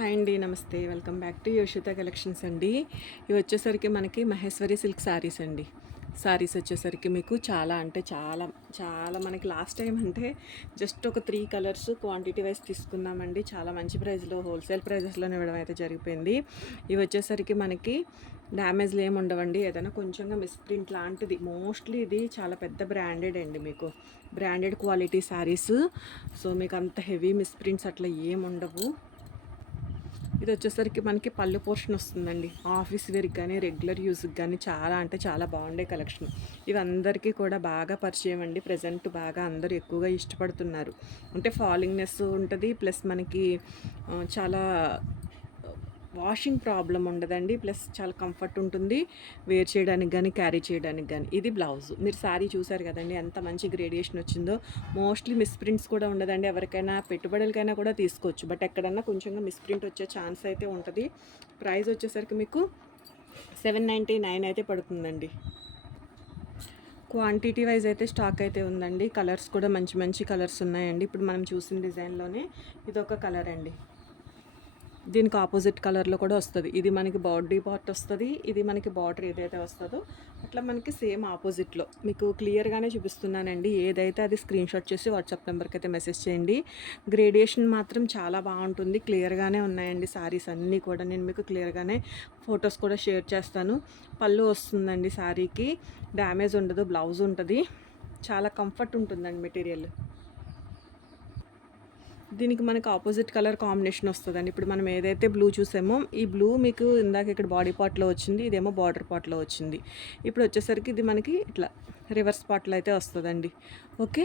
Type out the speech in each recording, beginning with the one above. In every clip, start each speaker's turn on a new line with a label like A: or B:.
A: Hi అండి నమస్తే. Welcome back to Yoshitha collections అండి. ఇవి వచ్చేసరికి మనకి మహేశ్వరి సిల్క్ శారీస్ అండి. శారీస్ వచ్చేసరికి మీకు చాలా అంటే చాలా చాలా మనకి లాస్ట్ టైం అంటే జస్ట్ ఒక త్రీ కలర్స్ క్వాంటిటీ వైజ్ తీసుకున్నామండి. చాలా మంచి ప్రైస్లో హోల్సేల్ ప్రైజెస్లోనే ఇవ్వడం అయితే జరిగిపోయింది. ఇవి వచ్చేసరికి మనకి డ్యామేజ్లు ఏమి ఉండవండి. ఏదైనా కొంచెంగా మిస్ప్రింట్ లాంటిది. మోస్ట్లీ ఇది చాలా పెద్ద బ్రాండెడ్ అండి మీకు. బ్రాండెడ్ క్వాలిటీ శారీస్ సో మీకు అంత హెవీ మిస్ప్రింట్స్ అట్లా ఏమి ఉండవు. ఇది వచ్చేసరికి మనకి పళ్ళు పోర్షన్ వస్తుందండి. ఆఫీస్ వేర్కి కానీ రెగ్యులర్ యూస్కి కానీ చాలా అంటే చాలా బాగుండే కలెక్షన్. ఇవి అందరికీ కూడా బాగా పరిచయం అండి. ప్రజెంట్ బాగా అందరూ ఎక్కువగా ఇష్టపడుతున్నారు. అంటే ఫాలింగ్నెస్ ఉంటుంది. ప్లస్ మనకి చాలా వాషింగ్ ప్రాబ్లం ఉండదండి ప్లస్ చాలా కంఫర్ట్ ఉంటుంది. వేర్ చేయడానికి కానీ క్యారీ చేయడానికి కానీ ఇది బ్లౌజ్. మీరు శారీ చూసారు కదండి ఎంత మంచి గ్రేడియేషన్ వచ్చిందో. మోస్ట్లీ మిస్ప్రింట్స్ కూడా ఉండదండి. ఎవరికైనా పెట్టుబడులకైనా కూడా తీసుకోవచ్చు. బట్ ఎక్కడన్నా కొంచెంగా మిస్ప్రింట్ వచ్చే ఛాన్స్ అయితే ఉంటుంది. ప్రైస్ వచ్చేసరికి మీకు సెవెన్ నైంటీ నైన్ అయితే పడుతుందండి. క్వాంటిటీ వైజ్ అయితే స్టాక్ అయితే ఉందండి. కలర్స్ కూడా మంచి మంచి కలర్స్ ఉన్నాయండి. ఇప్పుడు మనం చూసిన డిజైన్లోనే ఇది ఒక కలర్ అండి. దీనికి ఆపోజిట్ కలర్లో కూడా వస్తుంది. ఇది మనకి బాడీ పార్ట్ వస్తుంది ఇది మనకి బార్డర్ ఏదైతే వస్తుందో అట్లా మనకి సేమ్ ఆపోజిట్లో. మీకు క్లియర్గానే చూపిస్తున్నానండి. ఏదైతే అది స్క్రీన్ షాట్ చేసి వాట్సాప్ నెంబర్కి అయితే మెసేజ్ చేయండి. గ్రేడియేషన్ మాత్రం చాలా బాగుంటుంది. క్లియర్గానే ఉన్నాయండి సారీస్ అన్నీ కూడా. నేను మీకు క్లియర్గానే ఫొటోస్ కూడా షేర్ చేస్తాను. పళ్ళు వస్తుందండి శారీకి డ్యామేజ్ ఉండదు బ్లౌజ్ ఉంటుంది. చాలా కంఫర్ట్ ఉంటుందండి మెటీరియల్. దీనికి మనకు ఆపోజిట్ కలర్ కాంబినేషన్ వస్తుందండి. ఇప్పుడు మనం ఏదైతే బ్లూ చూసామో ఈ బ్లూ మీకు ఇందాక ఇక్కడ బాడీ పార్ట్లో వచ్చింది ఇదేమో బార్డర్ పార్ట్లో వచ్చింది. ఇప్పుడు వచ్చేసరికి ఇది మనకి ఇట్లా రివర్స్ పార్ట్లో అయితే వస్తుందండి. ఓకే?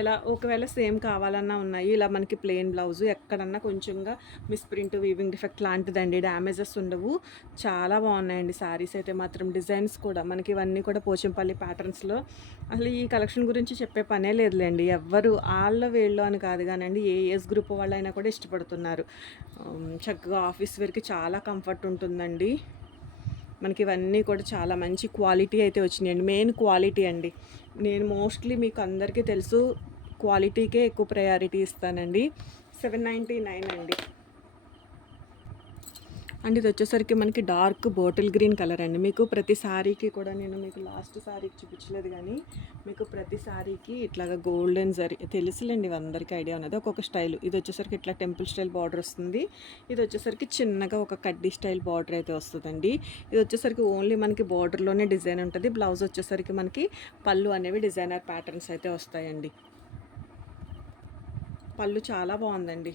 A: ఎలా ఒకవేళ సేమ్ కావాలన్నా ఉన్నాయి. ఇలా మనకి ప్లెయిన్ బ్లౌజ్ ఎక్కడన్నా కొంచెంగా మిస్ప్రింట్ వీవింగ్ డిఫెక్ట్ లాంటిదండి. డ్యామేజెస్ ఉండవు. చాలా బాగున్నాయండి శారీస్ అయితే మాత్రం. డిజైన్స్ కూడా మనకి ఇవన్నీ కూడా పోచంపల్లి ప్యాటర్న్స్లో. అసలు ఈ కలెక్షన్ గురించి చెప్పే పనే లేదులేండి. ఎవ్వరు వాళ్ళ వేళ్ళు అని కాదు కానండి ఏ ఏజ్ గ్రూప్ వాళ్ళైనా కూడా ఇష్టపడుతున్నారు. చక్కగా ఆఫీస్ వరకు చాలా కంఫర్ట్ ఉంటుందండి. మనకి ఇవన్నీ కూడా చాలా మంచి క్వాలిటీ అయితే వచ్చినాయండి. మెయిన్ క్వాలిటీ అండి. నేను మోస్ట్లీ మీకు అందరికీ తెలుసు క్వాలిటీకే ఎక్కువ ప్రయారిటీ ఇస్తానండి. సెవెన్ నైంటీ నైన్ అండి. అండ్ ఇది వచ్చేసరికి మనకి డార్క్ బాటిల్ గ్రీన్ కలర్ అండి. మీకు ప్రతి శారీకి కూడా నేను మీకు లాస్ట్ శారీకి చూపించలేదు కానీ మీకు ప్రతి శారీకి ఇట్లాగా గోల్డెన్ జరీ తెలుసులేండి అందరికీ ఐడియా ఉన్నది. ఒక్కొక్క స్టైల్. ఇది వచ్చేసరికి ఇట్లా టెంపుల్ స్టైల్ బార్డర్ వస్తుంది. ఇది వచ్చేసరికి చిన్నగా ఒక కడ్డీ స్టైల్ బార్డర్ అయితే వస్తుందండి. ఇది వచ్చేసరికి ఓన్లీ మనకి బార్డర్లోనే డిజైన్ ఉంటుంది. బ్లౌజ్ వచ్చేసరికి మనకి పళ్ళు అనేవి డిజైనర్ ప్యాటర్న్స్ అయితే వస్తాయండి. పళ్ళు చాలా బాగుందండి.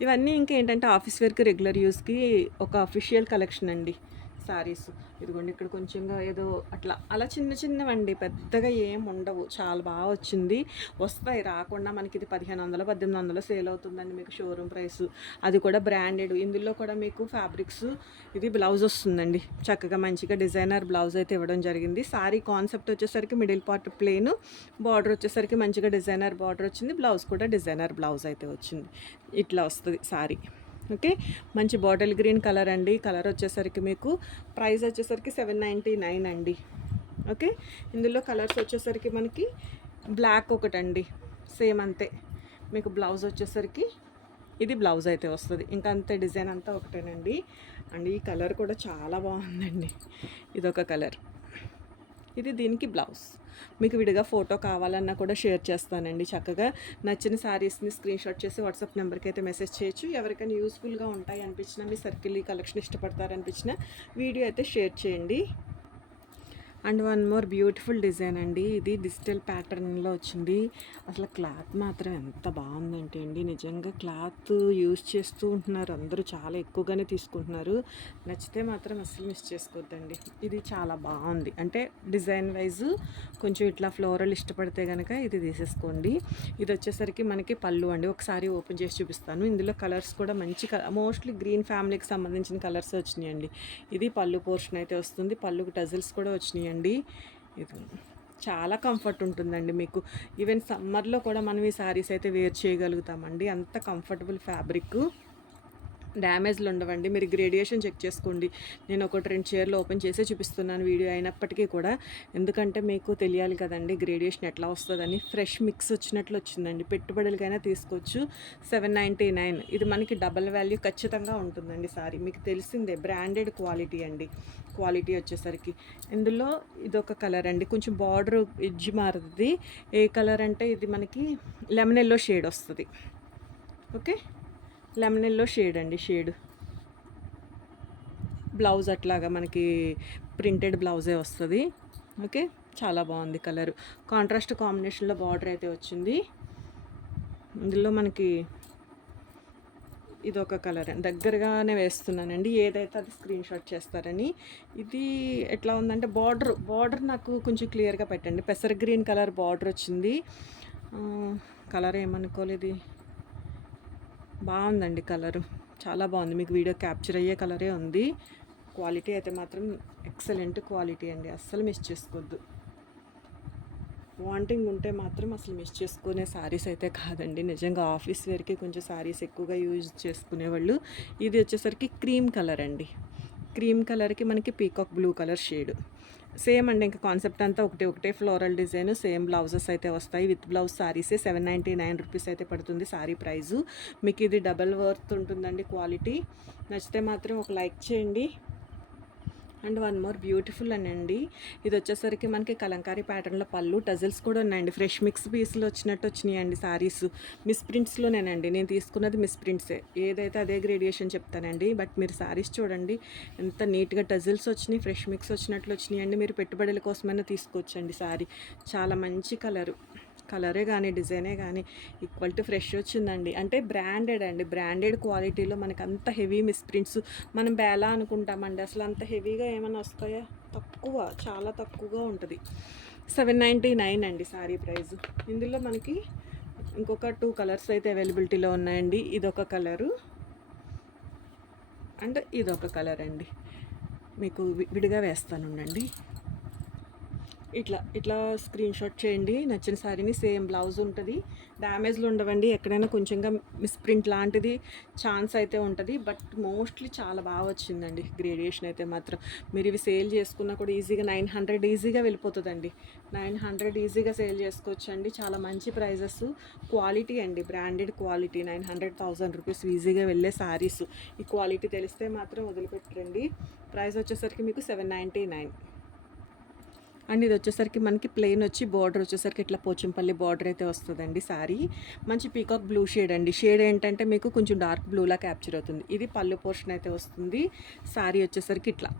A: ఇవన్నీ ఇంకేంటంటే ఆఫీస్ వేర్కి రెగ్యులర్ యూస్కి ఒక అఫీషియల్ కలెక్షన్ అండి. సారీస్. ఇదిగోండి ఇక్కడ కొంచెంగా ఏదో అట్లా అలా చిన్న చిన్నవండి పెద్దగా ఏం ఉండవు. చాలా బాగా వచ్చింది. వస్తాయి రాకుండా మనకి ఇది పదిహేను వందలు పద్దెనిమిది వందలు సేల్ అవుతుందండి మీకు షోరూమ్ ప్రైస్. అది కూడా బ్రాండెడ్. ఇందులో కూడా మీకు ఫ్యాబ్రిక్స్ ఇది బ్లౌజ్ వస్తుందండి. చక్కగా మంచిగా డిజైనర్ బ్లౌజ్ అయితే ఇవ్వడం జరిగింది. సారీ కాన్సెప్ట్ వచ్చేసరికి మిడిల్ పార్ట్ ప్లేన్. బార్డర్ వచ్చేసరికి మంచిగా డిజైనర్ బార్డర్ వచ్చింది. బ్లౌజ్ కూడా డిజైనర్ బ్లౌజ్ అయితే వచ్చింది. ఇట్లా వస్తుంది సారీ. ఓకే? మంచి బాటిల్ గ్రీన్ కలర్ అండి. కలర్ వచ్చేసరికి మీకు ప్రైస్ వచ్చేసరికి సెవెన్ నైంటీ నైన్ అండి. ఓకే? ఇందులో కలర్స్ వచ్చేసరికి మనకి బ్లాక్ ఒకటండి. సేమ్ అంతే. మీకు బ్లౌజ్ వచ్చేసరికి ఇది బ్లౌజ్ అయితే వస్తుంది. ఇంకా అంతే డిజైన్ అంతా ఒకటేనండి. అండ్ ఈ కలర్ కూడా చాలా బాగుందండి. ఇదొక కలర్. ఇది దీనికి బ్లౌజ్. మీకు విడిగా ఫోటో కావాలన్నా కూడా షేర్ చేస్తానండి చక్కగా. నచ్చిన శారీస్ని స్క్రీన్ షాట్ చేసి వాట్సాప్ నెంబర్కి అయితే మెసేజ్ చేయొచ్చు. ఎవరికైనా యూస్ఫుల్గా ఉంటాయి అనిపించినా మీ సర్కిల్ ఈ కలెక్షన్ ఇష్టపడతారనిపించిన వీడియో అయితే షేర్ చేయండి. And one more beautiful design అండి. ఇది డిజిటల్ ప్యాటర్న్లో వచ్చింది. అసలు క్లాత్ మాత్రం ఎంత బాగుందంటే అండి. నిజంగా క్లాత్ యూజ్ చేస్తూ ఉంటున్నారు. అందరూ చాలా ఎక్కువగానే తీసుకుంటున్నారు. నచ్చితే మాత్రం అసలు మిస్ చేసుకోవద్దండి. ఇది చాలా బాగుంది. అంటే డిజైన్ వైజ్ కొంచెం ఇట్లా ఫ్లోరల్ ఇష్టపడితే కనుక ఇది తీసేసుకోండి. ఇది వచ్చేసరికి మనకి పళ్ళు అండి. ఒకసారి ఓపెన్ చేసి చూపిస్తాను. ఇందులో కలర్స్ కూడా మంచి మోస్ట్లీ గ్రీన్ ఫ్యామిలీకి సంబంధించిన కలర్స్ వచ్చినాయండి. ఇది పళ్ళు పోర్షన్ అయితే వస్తుంది. పళ్ళుకి టజిల్స్ కూడా వచ్చినాయండి. ఇది చాలా కంఫర్ట్ ఉంటుందండి మీకు. ఈవెన్ సమ్మర్లో కూడా మనం ఈ శారీస్ అయితే వేర్ చేయగలుగుతామండి. అంత కంఫర్టబుల్ ఫ్యాబ్రిక్ డ్యామేజ్లు ఉండవండి. మీరు గ్రేడియేషన్ చెక్ చేసుకోండి. నేను ఒకటి రెండు చీరలు ఓపెన్ చేసే చూపిస్తున్నాను వీడియో అయినప్పటికీ కూడా. ఎందుకంటే మీకు తెలియాలి కదండి గ్రేడియేషన్ ఎట్లా వస్తుందని. ఫ్రెష్ మిక్స్ వచ్చినట్లు వచ్చిందండి. పెట్టుబడులకైనా తీసుకోవచ్చు. Seven ninety nine. ఇది మనకి డబల్ వాల్యూ ఖచ్చితంగా ఉంటుందండి సారీ. మీకు తెలిసిందే బ్రాండెడ్ క్వాలిటీ అండి. క్వాలిటీ వచ్చేసరికి. ఇందులో ఇది ఒక కలర్ అండి. కొంచెం బార్డర్ ఎడ్జ్ మారుతుంది. ఏ కలర్ అంటే ఇది మనకి లెమన్ ఎల్లో షేడ్ వస్తుంది. ఓకే? లెమనెల్లో షేడ్ అండి షేడ్. బ్లౌజ్ అట్లాగా మనకి ప్రింటెడ్ బ్లౌజే వస్తుంది. ఓకే చాలా బాగుంది కలర్. కాంట్రాస్ట్ కాంబినేషన్లో బార్డర్ అయితే వచ్చింది. ఇందులో మనకి ఇది ఒక కలర్. దగ్గరగానే వేస్తున్నానండి. ఏదైతే అది స్క్రీన్ షాట్ చేస్తారని. ఇది ఎట్లా ఉందంటే బార్డర్ బార్డర్ నాకు కొంచెం క్లియర్గా పెట్టండి. పెసర గ్రీన్ కలర్ బార్డర్ వచ్చింది. కలర్ ఏమనుకోలేదు. బాగుందండి కలరు. చాలా బాగుంది. మీకు వీడియో క్యాప్చర్ అయ్యే కలరే ఉంది. క్వాలిటీ అయితే మాత్రం ఎక్సలెంట్ క్వాలిటీ అండి. అస్సలు మిస్ చేసుకోవద్దు. వాంటింగ్ ఉంటే మాత్రం అసలు మిస్ చేసుకునే శారీస్ అయితే కాదండి. నిజంగా ఆఫీస్ వేర్కి కొంచెం శారీస్ ఎక్కువగా యూజ్ చేసుకునేవాళ్ళు. ఇది వచ్చేసరికి క్రీమ్ కలర్ అండి. క్రీమ్ కలర్కి మనకి peacock blue colour shade same అండి ఇంకా కాన్సెప్ట్ అంతా ఒకటి ఒకటే. ఫ్లోరల్ డిజైన్ సేమ్ బ్లౌజెస్ అయితే వస్తాయి. విత్ బ్లౌజ్ సారీసే సెవెన్ నైంటీ నైన్ రూపీస్ అయితే పడుతుంది సారీ ప్రైజు. మీకు ఇది డబల్ వర్త్ ఉంటుందండి క్వాలిటీ. నచ్చితే మాత్రం ఒక లైక్ చేయండి. అండ్ వన్ మోర్ బ్యూటిఫుల్ అనండి ఇది వచ్చేసరికి మనకి కలంకారీ ప్యాటర్న్లో పళ్ళు టజిల్స్ కూడా ఉన్నాయండి. ఫ్రెష్ మిక్స్ పీస్లు వచ్చినట్టు వచ్చినాయండి సారీస్. మిస్ ప్రింట్స్లోనేనండి. నేను తీసుకున్నది మిస్ ప్రింట్సే. ఏదైతే అదే గ్రేడియేషన్ చెప్తానండి. బట్ మీరు సారీస్ చూడండి. ఎంత నీట్గా టజిల్స్ వచ్చినాయి ఫ్రెష్ మిక్స్ వచ్చినట్లు వచ్చినాయండి. మీరు పెట్టుబడుల కోసమైనా తీసుకోవచ్చండి సారీ. చాలా మంచి కలరు. కలరే కానీ డిజైనే కానీ ఈక్వల్ టు ఫ్రెష్ వచ్చిందండి. అంటే బ్రాండెడ్ అండి. బ్రాండెడ్ క్వాలిటీలో మనకు అంత హెవీ మిస్ప్రింట్స్ మనం బేలా అనుకుంటామండి. అసలు అంత హెవీగా ఏమైనా వస్తాయా? తక్కువ చాలా తక్కువగా ఉంటుంది. సెవెన్ నైంటీ నైన్ అండి సారీ ప్రైస్. ఇందులో మనకి ఇంకొక టూ కలర్స్ అయితే అవైలబిలిటీలో ఉన్నాయండి. ఇదొక కలరు. అండ్ ఇదొక కలర్ అండి. మీకు విడిగా వేస్తాను ఉండండి ఇట్లా ఇట్లా స్క్రీన్ షాట్ చేయండి. నచ్చిన శారీని సేమ్ బ్లౌజ్ ఉంటుంది. డ్యామేజ్లు ఉండవండి. ఎక్కడైనా కొంచెంగా మిస్ప్రింట్ లాంటిది ఛాన్స్ అయితే ఉంటుంది. బట్ మోస్ట్లీ చాలా బాగా వచ్చిందండి. గ్రేడియేషన్ అయితే మాత్రం. మీరు ఇవి సేల్ చేసుకున్నా కూడా ఈజీగా నైన్ హండ్రెడ్ ఈజీగా వెళ్ళిపోతుందండి. నైన్ హండ్రెడ్ ఈజీగా సేల్ చేసుకోవచ్చు అండి చాలా మంచి ప్రైజెస్ క్వాలిటీ అండి. Branded quality nine hundred thousand rupees ఈజీగా వెళ్ళే శారీస్ ఈ క్వాలిటీ తెలిస్తే మాత్రం వదిలిపెట్టరండి. ప్రైస్ వచ్చేసరికి మీకు సెవెన్ నైంటీ నైన్ అండ్ ఇది వచ్చేసరికి మనకి ప్లెయిన్ వచ్చి బార్డర్ వచ్చేసరికి ఇట్లా పోచంపల్లి బార్డర్ అయితే వస్తుందండి సారీ మంచి పీకాక్ బ్లూ షేడ్ అండి. షేడ్ ఏంటంటే మీకు కొంచెం డార్క్ బ్లూలా క్యాప్చర్ అవుతుంది. ఇది పళ్ళు పోర్షన్ అయితే వస్తుంది. సారీ వచ్చేసరికి ఇట్లా.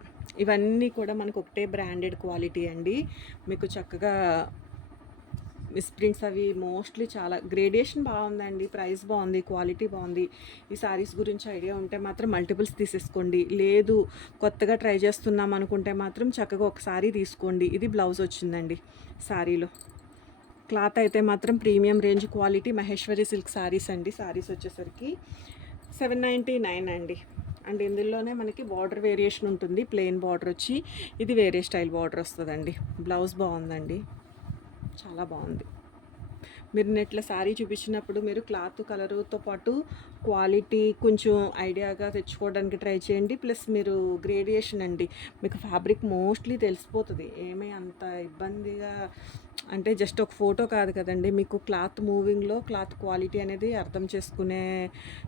A: ఇవన్నీ కూడా మనకు ఒకటే బ్రాండెడ్ క్వాలిటీ అండి. మీకు చక్కగా మిస్ప్రింట్స్ అవి మోస్ట్లీ చాలా గ్రేడియేషన్ బాగుందండి ప్రైస్ బాగుంది క్వాలిటీ బాగుంది. ఈ శారీస్ గురించి ఐడియా ఉంటే మాత్రం మల్టిపుల్స్ తీసేసుకోండి. లేదు కొత్తగా ట్రై చేస్తున్నాం అనుకుంటే మాత్రం చక్కగా ఒక సారీ తీసుకోండి. ఇది బ్లౌజ్ వచ్చిందండి శారీలో క్లాత్ అయితే మాత్రం premium range quality Maheshwari silk saris అండి. శారీస్ వచ్చేసరికి సెవెన్ నైంటీ నైన్ అండి. అండ్ ఇందులోనే మనకి బార్డర్ వేరియేషన్ ఉంటుంది. ప్లెయిన్ బార్డర్ వచ్చి ఇది వేరే స్టైల్ బార్డర్ వస్తుందండి. బ్లౌజ్ బాగుందండి. చాలా బాగుంది. మీరు నెట్ల శారీ చూపించినప్పుడు మీరు క్లాత్ కలరుతో పాటు క్వాలిటీ కొంచెం ఐడియాగా తెచ్చుకోవడానికి ట్రై చేయండి. ప్లస్ మీరు గ్రేడియేషన్ అండి. మీకు ఫ్యాబ్రిక్ మోస్ట్లీ తెలిసిపోతుంది. ఏమీ అంత ఇబ్బందిగా అంటే జస్ట్ ఒక ఫోటో కాదు కదండి మీకు క్లాత్ మూవింగ్లో క్లాత్ క్వాలిటీ అనేది అర్థం చేసుకునే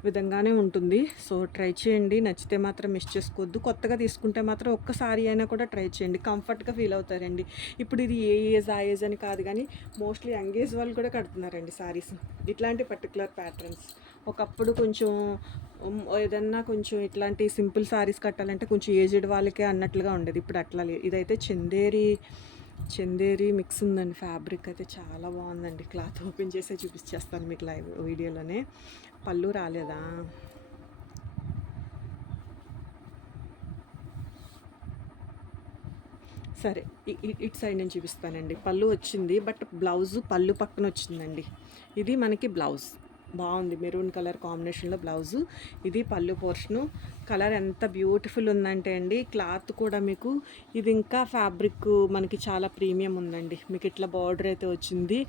A: విధంగానే ఉంటుంది. సో ట్రై చేయండి నచ్చితే మాత్రం మిస్ చేసుకోవద్దు. కొత్తగా తీసుకుంటే మాత్రం ఒక్కసారి అయినా కూడా ట్రై చేయండి కంఫర్ట్గా ఫీల్ అవుతారండి. ఇప్పుడు ఇది ఏ ఏజ్ ఆ ఏజ్ అని కాదు కానీ మోస్ట్లీ యంగ్ ఏజ్ వాళ్ళు కూడా కడుతున్నారండి సారీస్. ఇట్లాంటి పర్టికులర్ ప్యాటర్న్స్. ఒకప్పుడు కొంచెం ఏదన్నా కొంచెం ఇట్లాంటి సింపుల్ సారీస్ కట్టాలంటే కొంచెం ఏజ్డ్ వాళ్ళకే అన్నట్లుగా ఉండేది. ఇప్పుడు అట్లా ఇదైతే చందేరి చందేరి మిక్స్ ఉందండి ఫ్యాబ్రిక్ అయితే చాలా బాగుందండి. క్లాత్ ఓపెన్ చేసే చూపించేస్తాను మీకు లైవ్ వీడియోలోనే. పళ్ళు రాలేదా? సరే ఇటు సైడ్ నేను చూపిస్తానండి. పళ్ళు వచ్చింది బట్ బ్లౌజ్ పళ్ళు పక్కన వచ్చిందండి. ఇది మనకి బ్లౌజ్. బాగుంది. మెరూన్ కలర్ కాంబినేషన్లో బ్లౌజు. ఇది పళ్ళు పోర్షను. కలర్ ఎంత బ్యూటిఫుల్ ఉందంటే అండి క్లాత్ కూడా మీకు ఇది ఇంకా ఫ్యాబ్రిక్ మనకి చాలా ప్రీమియం ఉందండి. మీకు ఇట్లా బార్డర్ అయితే వచ్చింది.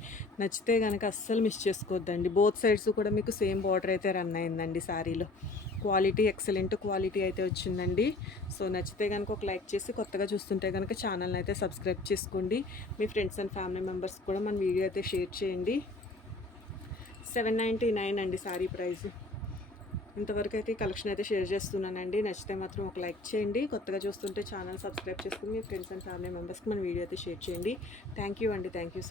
A: నచ్చితే కనుక అస్సలు మిస్ చేసుకోవద్దండి. బోత్ సైడ్స్ కూడా మీకు సేమ్ బార్డర్ అయితే రన్ అయిందండి శారీలో. క్వాలిటీ ఎక్సలెంట్ క్వాలిటీ అయితే వచ్చిందండి. సో నచ్చితే కనుక ఒక లైక్ చేసి కొత్తగా చూస్తుంటే కనుక ఛానల్ని అయితే సబ్స్క్రైబ్ చేసుకోండి. మీ ఫ్రెండ్స్ అండ్ ఫ్యామిలీ మెంబర్స్ కూడా మన వీడియో అయితే షేర్ చేయండి. సెవెన్ నైంటీ నైన్ అండి సారీ ప్రైస్. ఇంతవరకు అయితే కలెక్షన్ అయితే షేర్ చేస్తున్నానండి. నచ్చితే మాత్రం ఒక లైక్ చేయండి. కొత్తగా చూస్తుంటే ఛానల్ సబ్స్క్రైబ్ చేసుకుని మీ ఫ్రెండ్స్ అండ్ ఫ్యామిలీ మెంబర్స్కి మన వీడియో అయితే షేర్ చేయండి. థ్యాంక్ యూ అండి. Thank you so